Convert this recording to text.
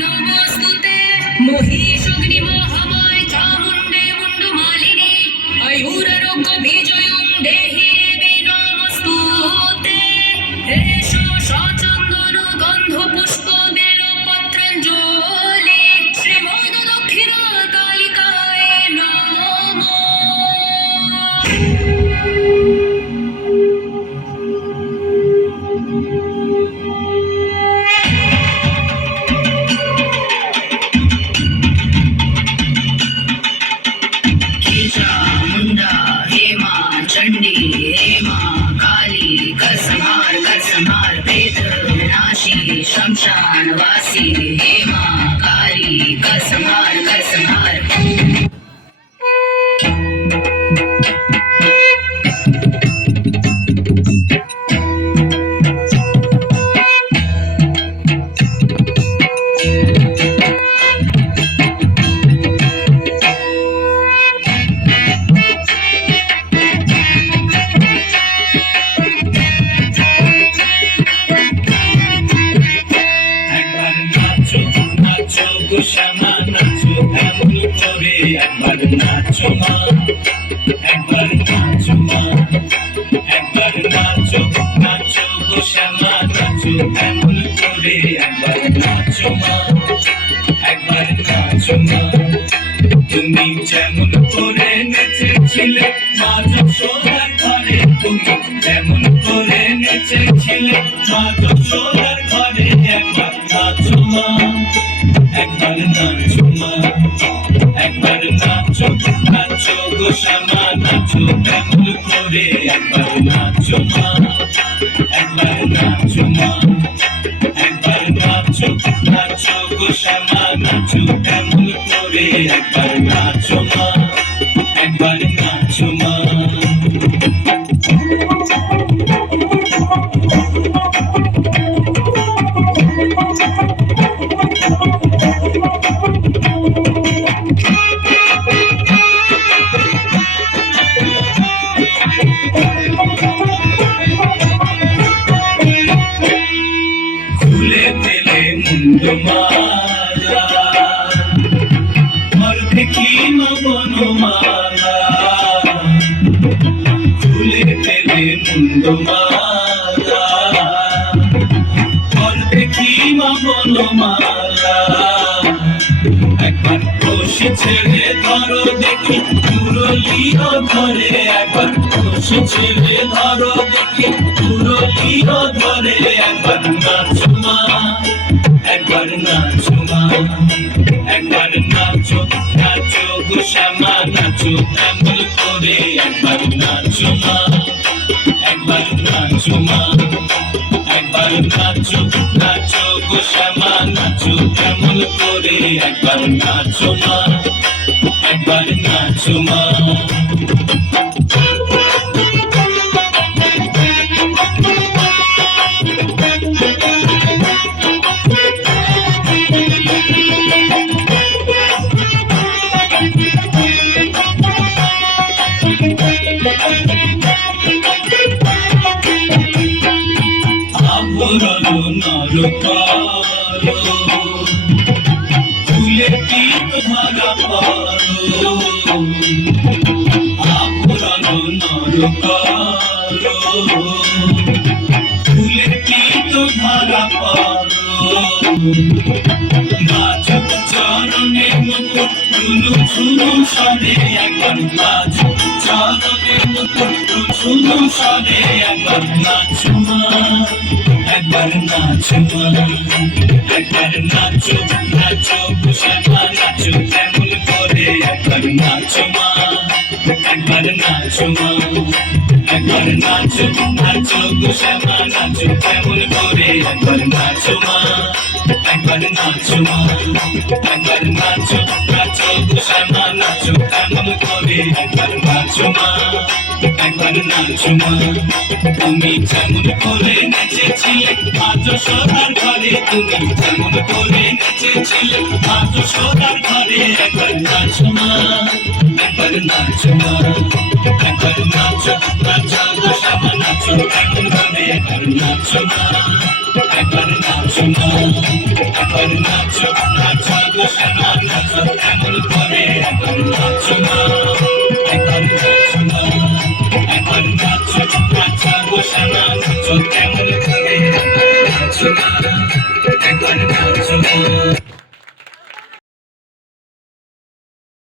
নমস্তুতে মহিষগ্নি মহামায় চামুণ্ডে মুণ্ডমালিনী আয়ুরারোগ্য বিজয়ং দেহি দেবী নমস্তুতে এষো সচন্দন গন্ধ পুষ্প বেল পত্রাঞ্জলি শ্রীমদ দক্ষিণা কালিকায় নমঃ। चंडी हेमा काली कर संहार प्रेत विनाशी शमशान वासी हेमा काली कर संहार শ্যামা নাচো এমন করে একবার নাচো মা, একবার নাচো মা, একবার নাচো নাচো গো শ্যামা নাচো এমন করে একবার নাচো মা, একবার নাচো মা। তুমি যেমন করে নেচেছিলে মা যশোদার ঘরে, তুমি যেমন করে নেচেছিলে মা যশোদার ঘরে একবার নাচো মা, একবার নাচো মা, একবার নাচো নাচো গো শ্যামা নাচো এমন করে একবার নাচো মা, একবার নাচো মা, একবার নাচো নাচো গো শ্যামা নাচো এমন করে একবার নাচো মা, একবার নাচো মা। খুলে দিলে মুন্ডমালা দেখি বনমালা, খুলে দিলে মুন্ডমালা দেখি বনমালা। একবার খুশি ছেড়ে ধরো দেখি পুরলিও ধরে, একবার খুশি ছেড়ে ধরো দেখি পুরলিও ধরে একবার নাচো মা, একবার নাচো মা, একবার নাচো নাচো গো শ্যামা নাচো এমন করে একবার নাচো মা, একবার নাচো মা, একবার নাচো নাচো গো শ্যামা নাচো এমন করে একবার নাচো মা, একবার নাচো মা। আবরণ নরকালো ফুলে টিপ ধরা পারো, আবরণ নরকালো ফুলে টিপ ধরা পারো। নাচ চরণে মুকুট ঝুলু ঝুলু সরে একবার নাচ চরণে মুকুট ঝুলু সরে একবার নাচো মা, একবার নাচো মা, একবার নাচো নাচো শ্যামা নাচো এমন করে একবার নাচো মা, একবার নাচো মা, একবার নাচো নাচো শ্যামা নাচো এমন করে একবার নাচো মা, একবার নাচো মা, একবার নাচো নাচো শ্যামা নাচো এমন করে একবার নাচো মা, একবার নাচো মা। তুমি যেমন করে নেচেছিলে মা যশোদার ঘরে, তুমি যেমন করে নেচেছিলে মা যশোদার ঘরে একবার নাচো মা, একবার নাচো মা, একবার নাচো নাচো শ্যামা নাচো এমন করে একবার নাচো মা, একবার নাচো মা, একবার নাচো নাচো না